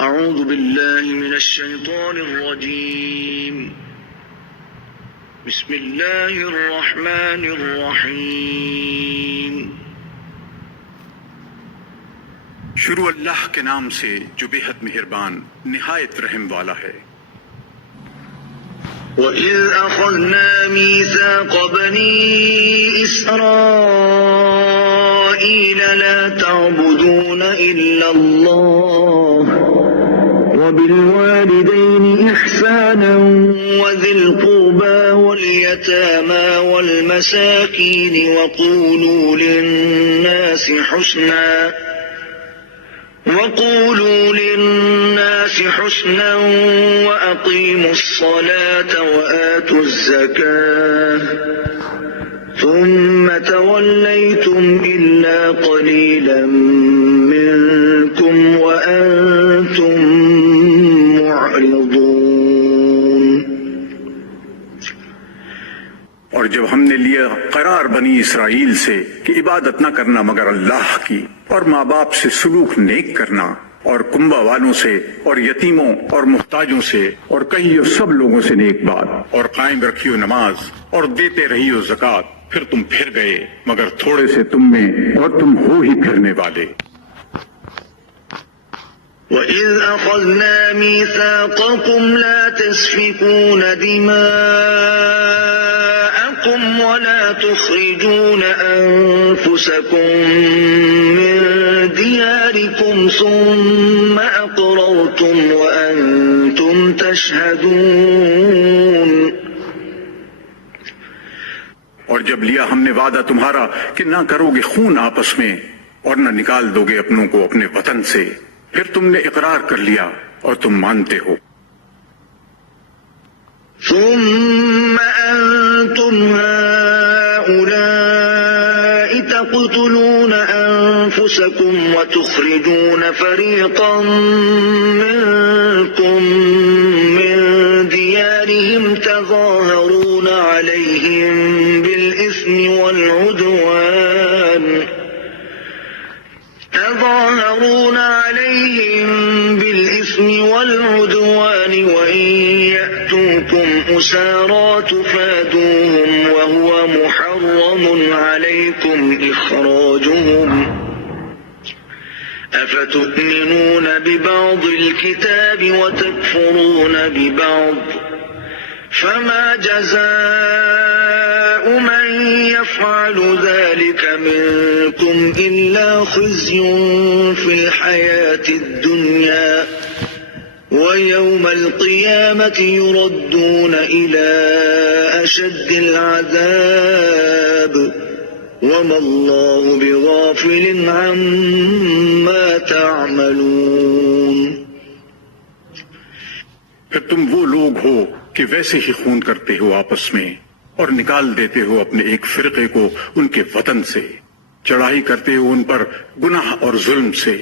أعوذ بالله من الشيطان الرجيم بسم الله الرحمن الرحيم شروع اللہ کے نام سے جو بے حد مہربان نہایت رحم والا ہے۔ وَإِذْ أَخَذْنَا مِيثَاقَ بَنِي إِسْرَائِيلَ لَا تَعْبُدُونَ إِلَّا اللَّهَ وَبِالْوَالِدَيْنِ إِحْسَانًا وَذِي الْقُرْبَى وَالْيَتَامَى وَالْمَسَاكِينِ وَقُولُوا لِلنَّاسِ حُسْنًا وَأَقِيمُوا الصَّلَاةَ وَآتُوا الزَّكَاةَ ثُمَّ تَوَلَّيْتُمْ إِلَّا قَلِيلًا مِّنكُمْ وَأَنتُم مُّعْرِضُونَ۔ اور جب ہم نے لیا قرار بنی اسرائیل سے کہ عبادت نہ کرنا مگر اللہ کی، اور ماں باپ سے سلوک نیک کرنا، اور کنبہ والوں سے اور یتیموں اور محتاجوں سے، اور کہیو سب لوگوں سے نیک بات، اور قائم رکھیو نماز، اور دیتے رہیو زکوٰۃ، پھر تم پھر گئے مگر تھوڑے سے تم میں، اور تم ہو ہی پھرنے والے۔ وَإِذْ أَخَذْنَا مِيثَاقَكُمْ لَا تَسْفِكُونَ دِمَاءَكُمْ وَلَا تُخْرِجُونَ أَنفُسَكُمْ مِنْ دِيَارِكُمْ ثُمَّ أَقْرَرْتُمْ وَأَنْتُمْ تَشْهَدُونَ۔ اور جب لیا ہم نے وعدہ تمہارا کہ نہ کرو گے خون آپس میں، اور نہ نکال دو گے اپنوں کو اپنے وطن سے، پھر تم نے اقرار کر لیا اور تم مانتے ہو۔ ثم أنتم هؤلاء تقتلون أنفسكم وتخرجون فريقا منكم من ديارهم تظاهرون عليهم بالإثم والعدوان وإن يأتوكم أسارى تفادوهم وهو محرم عليكم إخراجهم أفتؤمنون ببعض الكتاب وتكفرون ببعض فما جزاء من يفعل ذلك منكم إلا خزي في الحياة الدنيا ويوم القيامة يردون إلى أشد العذاب وما الله بغافل عما تعملون۔ پھر تم وہ لوگ ہو کہ ویسے ہی خون کرتے ہو آپس میں، اور نکال دیتے ہو اپنے ایک فرقے کو ان کے وطن سے، چڑھائی کرتے ہو ان پر گناہ اور ظلم سے،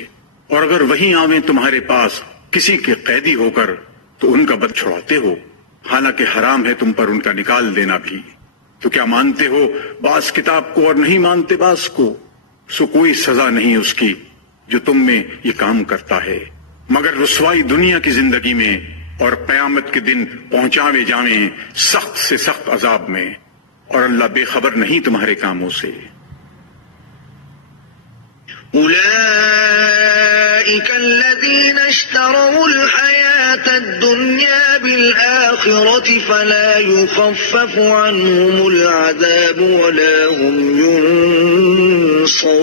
اور اگر وہیں آویں تمہارے پاس کسی کے قیدی ہو کر تو ان کا بد چھڑاتے ہو، حالانکہ حرام ہے تم پر ان کا نکال دینا بھی۔ تو کیا مانتے ہو بعض کتاب کو اور نہیں مانتے بعض کو؟ سو کوئی سزا نہیں اس کی جو تم میں یہ کام کرتا ہے، مگر رسوائی دنیا کی زندگی میں، اور قیامت کے دن پہنچاوے جاویں سخت سے سخت عذاب میں، اور اللہ بے خبر نہیں تمہارے کاموں سے۔ أولئك الذين اشتروا الحياة الدنيا بالآخرة فلا يخفف عنهم العذاب ولا هم ينصرون۔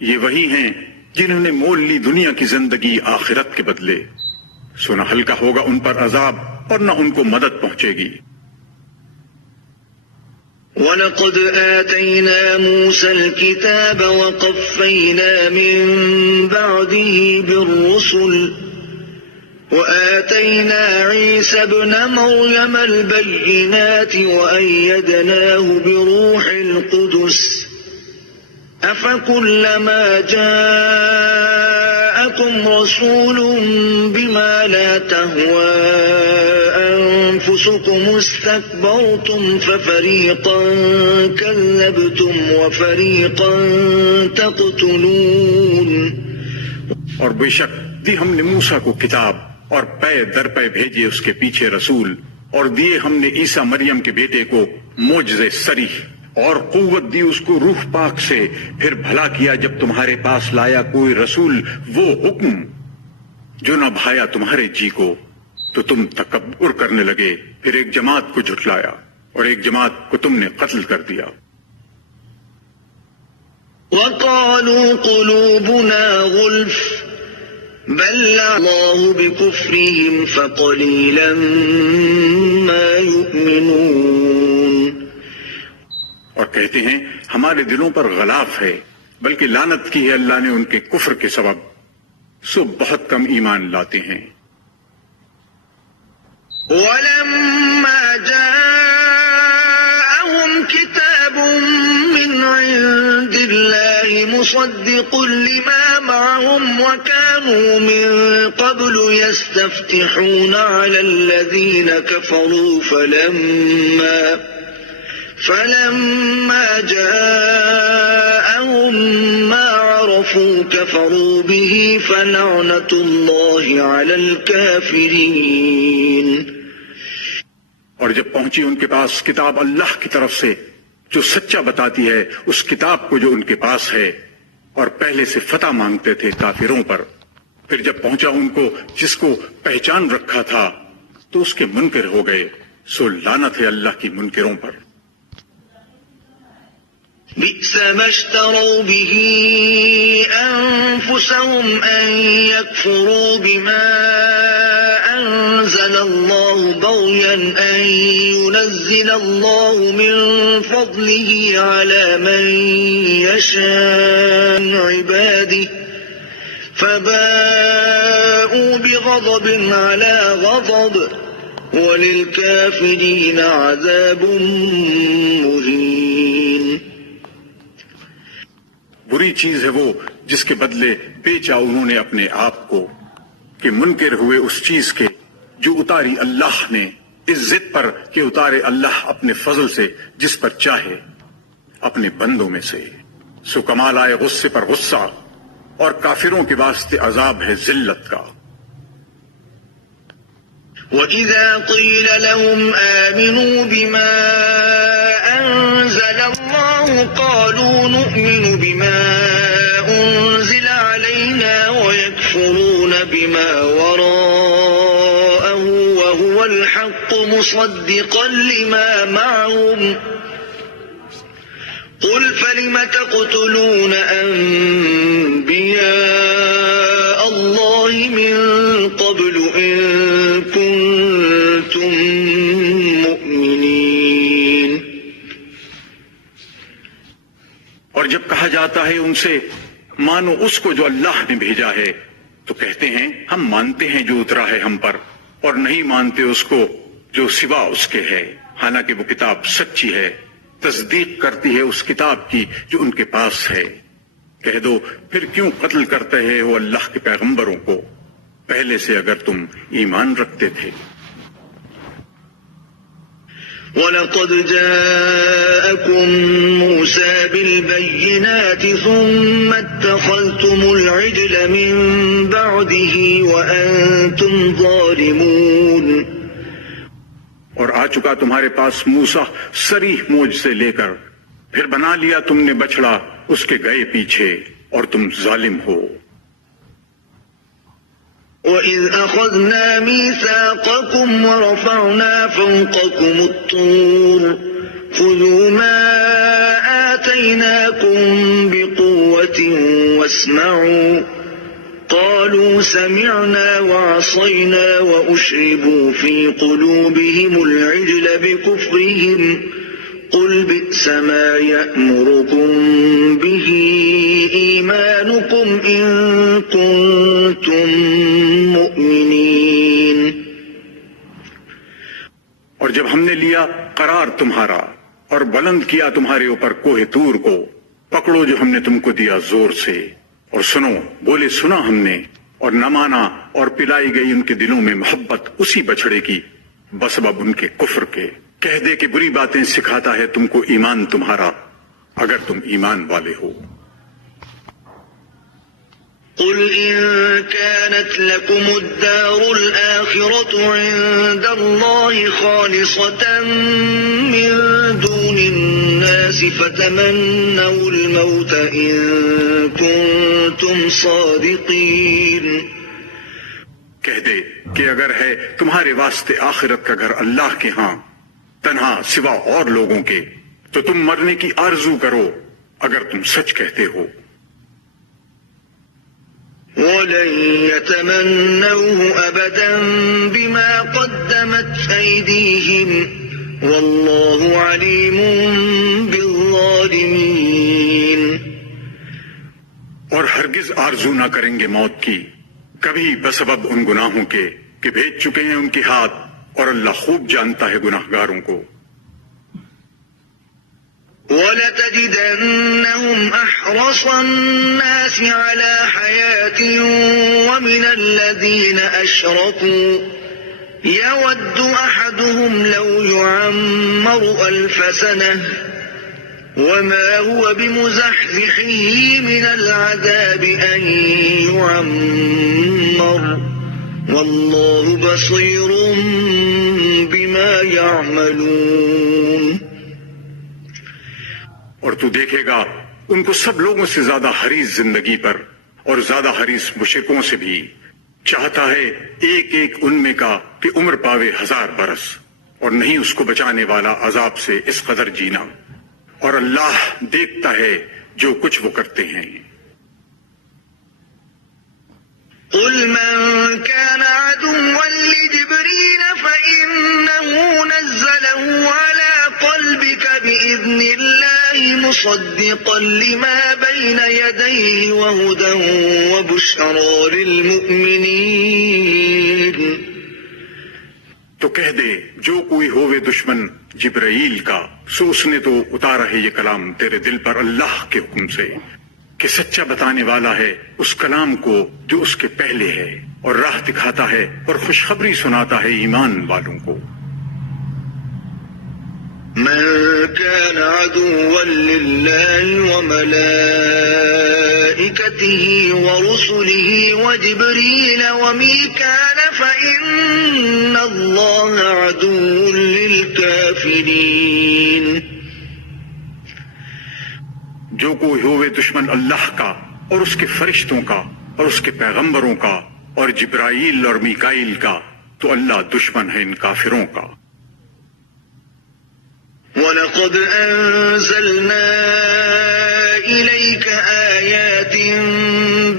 یہ وہی ہیں جنہوں نے مول لی دنیا کی زندگی آخرت کے بدلے، سو نہ ہلکا ہوگا ان پر عذاب اور نہ ان کو مدد پہنچے گی۔ وَلَقَدْ آتَيْنَا مُوسَى الْكِتَابَ وَقَفَّيْنَا مِن بَعْدِهِ بِالرُّسُلِ وَآتَيْنَا عِيسَى ابْنَ مَرْيَمَ الْبَيِّنَاتِ وَأَيَّدْنَاهُ بِرُوحِ الْقُدُسِ أَفَكُلَّمَا جَاءَكُمْ رَسُولٌ بِمَا لَا تَهْوَىٰ أَنفُسُكُمُ اسْتَكْبَرْتُمْ فَفَرِيقًا كَذَّبْتُمْ وَفَرِيقًا تَقْتُلُونَ۔ اور بے شک دی ہم نے موسیٰ کو کتاب اور پے در پے بھیجے اس کے پیچھے رسول، اور دیے ہم نے عیسیٰ مریم کے بیٹے کو معجزے صریح، اور قوت دی اس کو روح پاک سے، پھر بھلا کیا جب تمہارے پاس لایا کوئی رسول وہ حکم جو نہ بھایا تمہارے جی کو، تو تم تکبر کرنے لگے، پھر ایک جماعت کو جھٹلایا اور ایک جماعت کو تم نے قتل کر دیا۔ وقالوا قلوبنا غلف بل لعنهم الله بكفرهم فقليلا ما يؤمنون۔ اور کہتے ہیں ہمارے دلوں پر غلاف ہے، بلکہ لعنت کی ہے اللہ نے ان کے کفر کے سبب، سو بہت کم ایمان لاتے ہیں۔ ولما جاءهم كتاب من عند الله مصدق لما معهم وكانوا من قبل يستفتحون على الذين كفروا فلما جاءهم ما عرفوا كفروا به فلعنة الله على الكافرين۔ اور جب پہنچی ان کے پاس کتاب اللہ کی طرف سے جو سچا بتاتی ہے اس کتاب کو جو ان کے پاس ہے، اور پہلے سے فتح مانگتے تھے کافروں پر، پھر جب پہنچا ان کو جس کو پہچان رکھا تھا تو اس کے منکر ہو گئے، سو لعنت ہے اللہ کی منکروں پر۔ بئس ما اشتروا به أنفسهم أن يكفروا بما أنزل الله بغيا أن ينزل الله من فضله على من يشاء من عباده فباءوا بغضب على غضب وللكافرين عذاب مهين۔ بری چیز ہے وہ جس کے بدلے بیچا انہوں نے اپنے آپ کو، کہ منکر ہوئے اس چیز کے جو اتاری اللہ نے، اس ضد پر کہ اتارے اللہ اپنے فضل سے جس پر چاہے اپنے بندوں میں سے، سو کمال آئے غصے پر غصہ، اور کافروں کے واسطے عذاب ہے ذلت کا۔ وَإِذَا قِيلَ لَهُمْ آمِنُوا بِمَا أَنزَلَ اللَّهُ قَالُوا نُؤْمِنُ بِمَا أُنزِلَ عَلَيْنَا وَيَكْفُرُونَ بِمَا وَرَاءَهُ وَهُوَ الْحَقُّ مُصَدِّقًا لِمَا مَعَهُمْ قُلْ فَلِمَ تَقْتُلُونَ أَنبِيَاءَ اللَّهِ مِن قَبْلُ إِن كُنتُم مُّؤْمِنِينَ۔ اور جب کہا جاتا ہے ان سے مانو اس کو جو اللہ نے بھیجا ہے، تو کہتے ہیں ہم مانتے ہیں جو اترا ہے ہم پر، اور نہیں مانتے اس کو جو سوا اس کے ہے، حالانکہ وہ کتاب سچی ہے، تصدیق کرتی ہے اس کتاب کی جو ان کے پاس ہے۔ کہہ دو پھر کیوں قتل کرتے ہیں وہ اللہ کے پیغمبروں کو پہلے سے اگر تم ایمان رکھتے تھے۔ وَلَقَدْ جَاءَكُم مُوسَى بِالْبَيِّنَاتِ ثُمَّ اتَّخَذْتُمُ الْعِجْلَ مِن بَعْدِهِ وَأَنتُمْ ظَالِمُونَ۔ اور آ چکا تمہارے پاس موسیٰ صریح معجزے لے کر، پھر بنا لیا تم نے بچڑا اس کے گئے پیچھے، اور تم ظالم ہو۔ وَإِذْ أَخَذْنَا مِيثَاقَكُمْ وَرَفَعْنَا فَوْقَكُمُ الطُّورَ خُذُوا مَا آتَيْنَاكُمْ بِقُوَّةٍ وَاسْمَعُوا قَالُوا سَمِعْنَا وَعَصَيْنَا وَأُشْرِبُوا فِي قُلُوبِهِمُ الْعِجْلَ بِكُفْرِهِمْ قُلْ بِئْسَ مَا يَأْمُرُكُمْ بِهِ إِيمَانُكُمْ إِن كُنتُم مُّؤْمِنِينَ۔ اور جب ہم نے لیا قرار تمہارا اور بلند کیا تمہارے اوپر کوہ طور کو، پکڑو جو ہم نے تم کو دیا زور سے، اور سنو بولے سنا ہم نے، اور نہ مانا، اور پلائی گئی ان کے دلوں میں محبت اسی بچڑے کی بسبب ان کے کفر کے۔ کہہ دے کہ بری باتیں سکھاتا ہے تم کو ایمان تمہارا اگر تم ایمان والے ہو۔ قل إن كانت لكم الدار الآخرة عند الله خالصة من دون الناس فتمنوا الموت إن كنتم صادقين. کہہ دے کہ اگر ہے تمہارے واسطے آخرت کا گھر اللہ کے ہاں تنہا سوا اور لوگوں کے تو تم مرنے کی آرزو کرو اگر تم سچ کہتے ہو. وَلَن يَتَمَنَّوْهُ أَبَدًا بِمَا قَدَّمَتْ أَيْدِيهِمْ وَاللَّهُ عَلِيمٌ بِالظَّالِمِينَ. اور ہرگز آرزو نہ کریں گے موت کی کبھی بسبب ان گناہوں کے کہ بھیج چکے ہیں ان کے ہاتھ، اور اللہ خوب جانتا ہے گناہ گاروں کو. وَلَتَجِدَنَّهُمْ أَحْرَصَ النَّاسِ عَلَى حَيَاةٍ وَمِنَ الَّذِينَ أَشْرَكُوا يَوَدُّ أَحَدُهُمْ لَوْ يُعَمَّرُ أَلْفَ سَنَةٍ وَمَا هُوَ بِمُزَحْزِحِهِ مِنَ الْعَذَابِ أَن يُعَمَّرَ وَاللَّهُ بَصِيرٌ بِمَا يَعْمَلُونَ. اور تو دیکھے گا ان کو سب لوگوں سے زیادہ حریص زندگی پر اور زیادہ حریص مشرکوں سے بھی. چاہتا ہے ایک ایک ان میں کا کہ عمر پاوے 1000 برس اور نہیں اس کو بچانے والا عذاب سے اس قدر جینا. اور اللہ دیکھتا ہے جو کچھ وہ کرتے ہیں. قل من كان عدوا لجبريل فإنه نزله على قلبك بإذن الله مصدقا لما بين يديه وهدى وبشرى للمؤمنين. تو کہہ دے جو کوئی ہووے دشمن جبرائیل کا سو اس نے تو اتارا ہے یہ کلام تیرے دل پر اللہ کے حکم سے کہ سچا بتانے والا ہے اس کلام کو جو اس کے پہلے ہے، اور راہ دکھاتا ہے اور خوشخبری سناتا ہے ایمان والوں کو. من كان عدوا لله وملائكته ورسله وجبريل وميكال فإن الله عدو للكافرين. جو کوئی ہوئے دشمن اللہ کا اور اس کے فرشتوں کا اور اس کے پیغمبروں کا اور جبرائیل اور میکائیل کا تو اللہ دشمن ہے ان کافروں کا. وَلَقَدْ أَنزَلْنَا إِلَيْكَ آيَاتٍ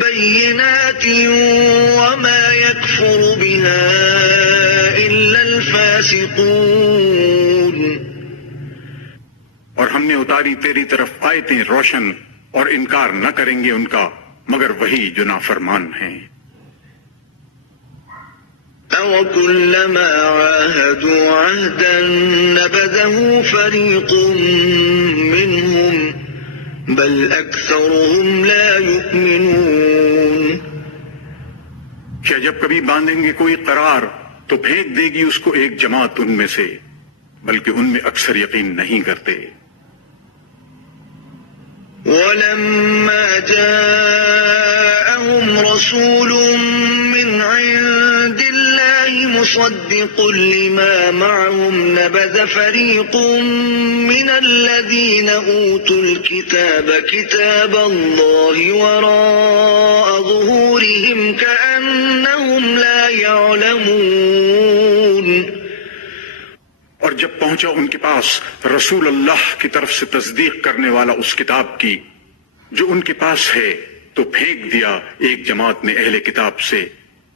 بَيِّنَاتٍ وَمَا يَكْفُرُ بِهَا إِلَّا الْفَاسِقُونَ. اور ہم نے اتاری تیری طرف آیتیں روشن اور انکار نہ کریں گے ان کا مگر وہی جو نافرمان ہیں. أَوَكُلَّمَا عَاهَدُوا عَهْدًا نَبَذَهُ فَرِيقٌ مِّنْهُمْ بَلْ أَكْثَرُهُمْ لَا يُؤْمِنُونَ. کیا جب کبھی باندھیں گے کوئی قرار تو پھینک دے گی اس کو ایک جماعت ان میں سے، بلکہ ان میں اکثر یقین نہیں کرتے. وَلَمَّا جَاءَهُمْ رَسُولٌ مِّنْ عِندِ اللَّهِ مُصَدِّقٌ لِّمَا مَعَهُمْ نَبَذَ فَرِيقٌ مِّنَ الَّذِينَ أُوتُوا الْكِتَابَ كِتَابَ اللَّهِ وَرَاءَ ظُهُورِهِمْ كَأَنَّهُمْ لَا يَعْلَمُونَ. اور جب پہنچا ان کے پاس رسول اللہ کی طرف سے تصدیق کرنے والا اس کتاب کی جو ان کے پاس ہے تو پھینک دیا ایک جماعت نے اہل کتاب سے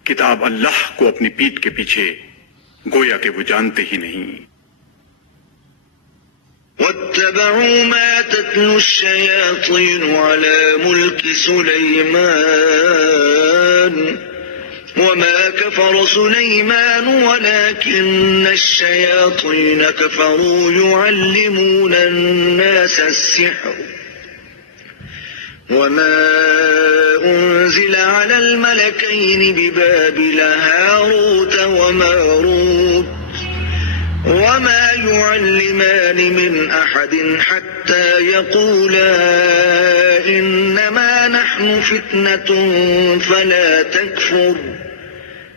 کتاب اللہ کو اپنی پیٹھ کے پیچھے، گویا کہ وہ جانتے ہی نہیں. وَاتَّبَعُوا مَا تَتْلُو الشَّيَاطِينُ عَلَى مُلْكِ سُلَيْمَانَ وَمَا كَفَرَ سُلَيْمَانُ وَلَكِنَّ الشَّيَاطِينَ كَفَرُوا يُعَلِّمُونَ النَّاسَ السِّحْرَ وَمَا أُنزِلَ عَلَى الْمَلَكَيْنِ بِبَابِلَ هَارُوتَ وَمَارُوتَ وَمَا يُعَلِّمَانِ مِنْ أَحَدٍ حَتَّى يَقُولَا إِنَّمَا نَحْنُ نحن فتنة فلا تكفر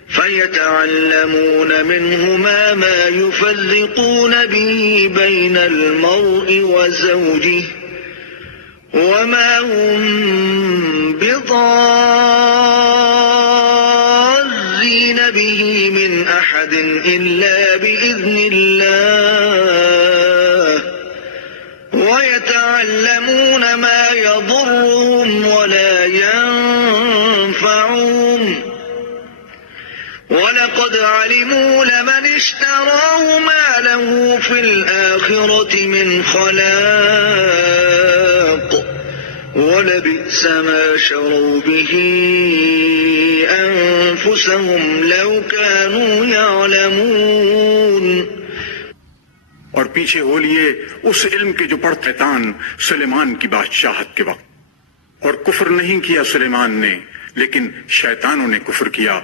فيتعلمون منهما ما يفرقون به بين المرء وزوجه وما هم بضارين به من أحد إلا بإذن الله ويتعلمون ما يضرهم ولا ينفعهم ولقد علموا لمن اشتراه ما له في الآخرة من خلاق ولبئس ما شروا به أنفسهم لو كانوا يعلمون. اور پیچھے ہو لیے اس علم کے جو پڑھ شیطان سلیمان کی بادشاہت کے وقت، اور کفر نہیں کیا سلیمان نے لیکن شیطانوں نے کفر کیا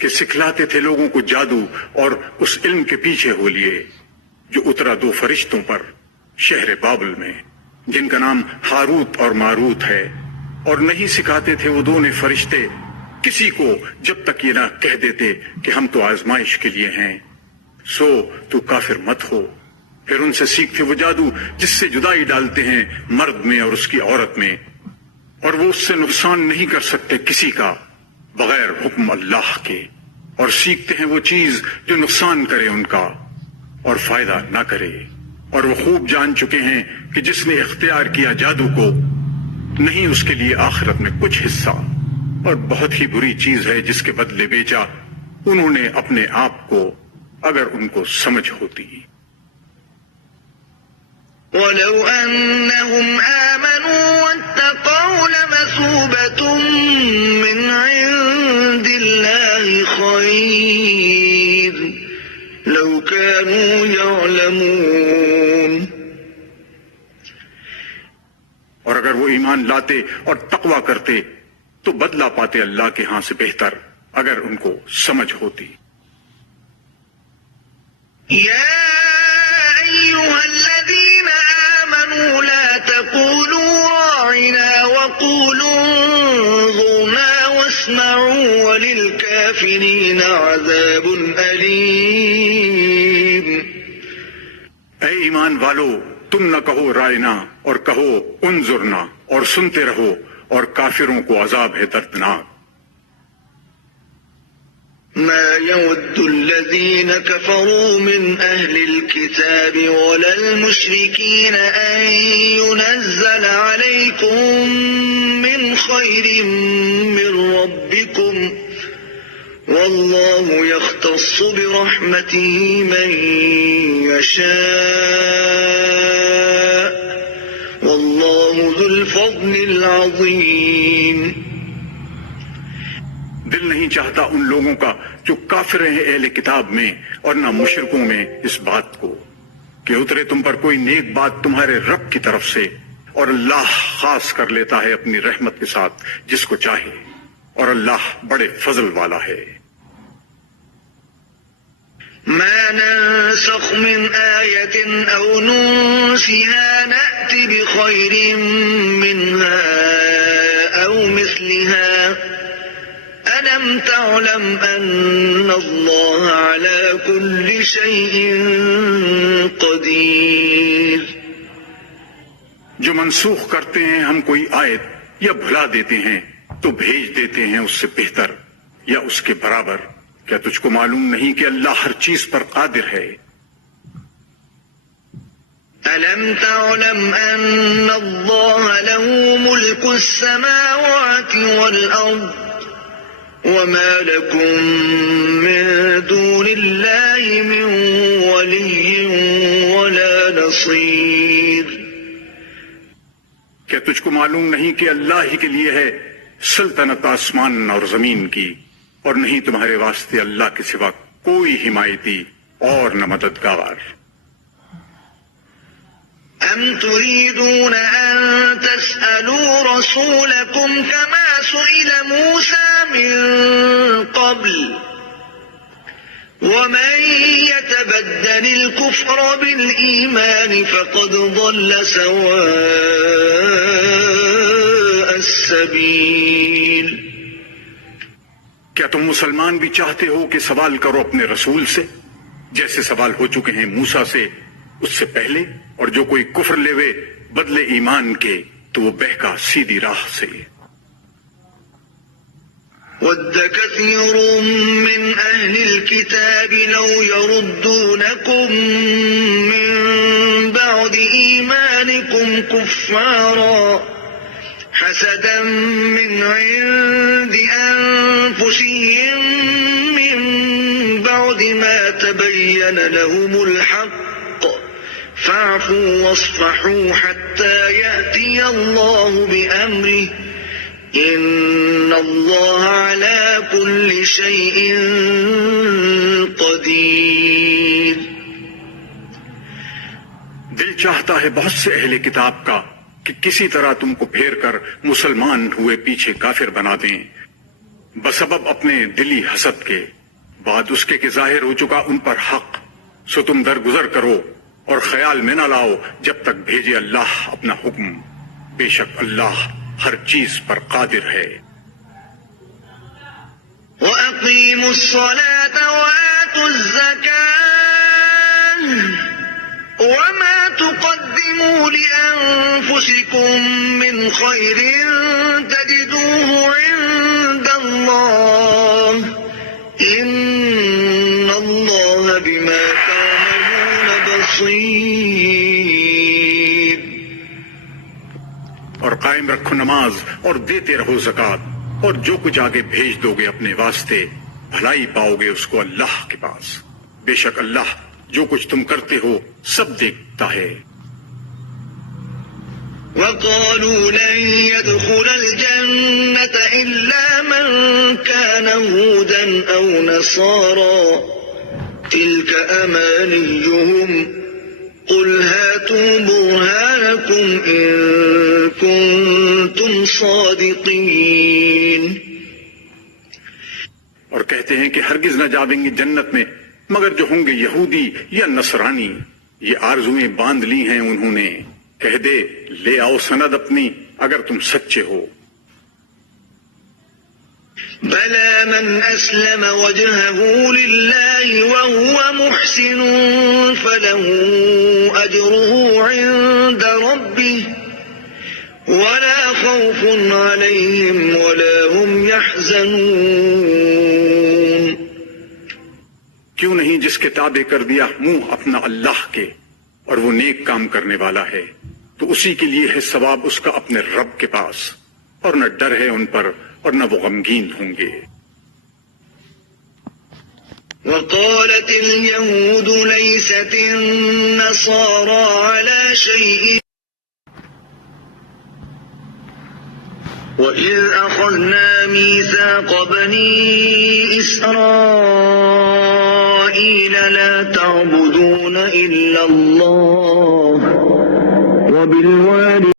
کہ سکھلاتے تھے لوگوں کو جادو، اور اس علم کے پیچھے ہو لیے جو اترا دو فرشتوں پر شہر بابل میں جن کا نام ہاروت اور ماروت ہے، اور نہیں سکھاتے تھے وہ دونوں فرشتے کسی کو جب تک یہ نہ کہہ دیتے کہ ہم تو آزمائش کے لیے ہیں، سو تو کافر مت ہو. پھر ان سے سیکھتے وہ جادو جس سے جدائی ڈالتے ہیں مرد میں اور اس کی عورت میں، اور وہ اس سے نقصان نہیں کر سکتے کسی کا بغیر حکم اللہ کے، اور سیکھتے ہیں وہ چیز جو نقصان کرے ان کا اور فائدہ نہ کرے. اور وہ خوب جان چکے ہیں کہ جس نے اختیار کیا جادو کو نہیں اس کے لیے آخرت میں کچھ حصہ، اور بہت ہی بری چیز ہے جس کے بدلے بیچا انہوں نے اپنے آپ کو اگر ان کو سمجھ ہوتی. وَلَوْ أَنَّهُمْ آمَنُوا وَاتَّقَوْا لَمَثُوبَةٌ مِّنْ عِندِ اللَّهِ خَيْرٌ لَوْ كَانُوا يَعْلَمُونَ. اور اگر وہ ایمان لاتے اور تقوی کرتے تو بدلہ پاتے اللہ کے ہاں سے بہتر اگر ان کو سمجھ ہوتی. يا أيها الذين آمنوا لا تقولوا راعنا وقولوا انظرنا واسمعوا وللكافرين عذاب أليم. اے ایمان والو، تم نہ کہو رائنا اور کہو انظرنا، اور سنتے رہو، اور کافروں کو عذاب ہے دردناک. ما يود الذين كفروا من أهل الكتاب ولا المشركين أن ينزل عليكم من خير من ربكم والله يختص برحمته من يشاء والله ذو الفضل العظيم. دل نہیں چاہتا ان لوگوں کا جو کافر ہیں اہل کتاب میں اور نہ مشرکوں میں اس بات کو کہ اترے تم پر کوئی نیک بات تمہارے رب کی طرف سے، اور اللہ خاص کر لیتا ہے اپنی رحمت کے ساتھ جس کو چاہے، اور اللہ بڑے فضل والا ہے. ما ننسخ من آية أو ننسها نأت بخير منها أو مثلها ألم تعلم أن الله على كل شيء قدير. جو منسوخ کرتے ہیں ہم کوئی آیت یا بھلا دیتے ہیں تو بھیج دیتے ہیں اس سے بہتر یا اس کے برابر. کیا تجھ کو معلوم نہیں کہ اللہ ہر چیز پر قادر ہے؟ ألم تعلم أن الله له ملك السماوات والأرض وما لكم من دون الله من ولي ولا نصير. کیا تجھ کو معلوم نہیں کہ اللہ ہی کے لیے ہے سلطنت آسمان اور زمین کی، اور نہیں تمہارے واسطے اللہ کے سوا کوئی حمایتی اور نہ مددگار. أم تريدون أن تسألوا رسولكم كما سئل موسى من قبل ومن يتبدل الكفر بالإيمان فقد ضل سواء السبيل. کیا تم مسلمان بھی چاہتے ہو کہ سوال کرو اپنے رسول سے جیسے سوال ہو چکے ہیں موسیٰ سے اس سے پہلے، اور جو کوئی کفر لیوے بدلے ایمان کے تو وہ بہکا سیدھی راہ سے. ود كثير من أهل الكتاب لو يردونكم من بعد إيمانكم كفارا حسدا من عند أنفسهم من بعد ما تبين لهم الحق فاعفوا واصفحوا حتى يأتي الله بأمره إن الله على كل شيء قدير. دل چاہتا ہے بہت سے اہل کتاب کا کہ کسی طرح تم کو پھیر کر مسلمان ہوئے پیچھے کافر بنا دیں بسبب اپنے دلی حسد کے، بعد اس کے کہ ظاہر ہو چکا ان پر حق، سو تم درگزر کرو اور خیال میں نہ لاؤ جب تک بھیجے اللہ اپنا حکم، بے شک اللہ ہر چیز پر قادر ہے. وَأَقِيمُوا الصَّلَاةَ وَآتُوا الزَّكَاةَ وَمَا تُقَدِّمُوا لِأَنفُسِكُم مِّنْ خَيْرٍ تَجِدُوهُ عِندَ اللَّهِ إِنَّ اللَّهَ بِمَا تَعْمَلُونَ بَصِيرٌ. اور قائم رکھو نماز اور دیتے رہو زکوٰۃ، اور جو کچھ آگے بھیج دو گے اپنے واسطے بھلائی پاؤ گے اس کو اللہ کے پاس، بے شک اللہ جو کچھ تم کرتے ہو سب دیکھتا ہے. وَقَالُوا لَن يَدْخُلَ الْجَنَّةَ إِلَّا مَن كَانَ هُودًا أَوْ نَصَارَىٰ تِلْكَ أَمَانِيُّهُمْ قُلْ هَاتُوا بُرْهَانَكُمْ إِن كُنتُمْ صَادِقِينَ. اور کہتے ہیں کہ ہرگز نہ جاویں گے جنت میں مگر جو ہوں گے یہودی یا نصرانی، یہ آرزویں باندھ لی ہیں انہوں نے. کہہ دے لے آؤ سند اپنی اگر تم سچے ہو. بَلَىٰ مَنْ أَسْلَمَ وَجْهَهُ لِلَّهِ وَهُوَ مُحْسِنٌ فَلَهُ أَجْرُهُ عِندَ رَبِّهِ وَلَا خَوْفٌ عَلَيْهِمْ وَلَا هُمْ يَحْزَنُونَ. کیوں نہیں جس کے تابع کر دیا منہ اپنا اللہ کے اور وہ نیک کام کرنے والا ہے تو اسی کے لیے ہے ثواب اس کا اپنے رب کے پاس، اور نہ ڈر ہے ان پر اور نہ وہ غمگین ہوں گے. وقالت اليهود ليست النصارى على شيء وإذ أخذنا ميثاق بني إسرائيل لا تعبدون إلا الله وبالوالدين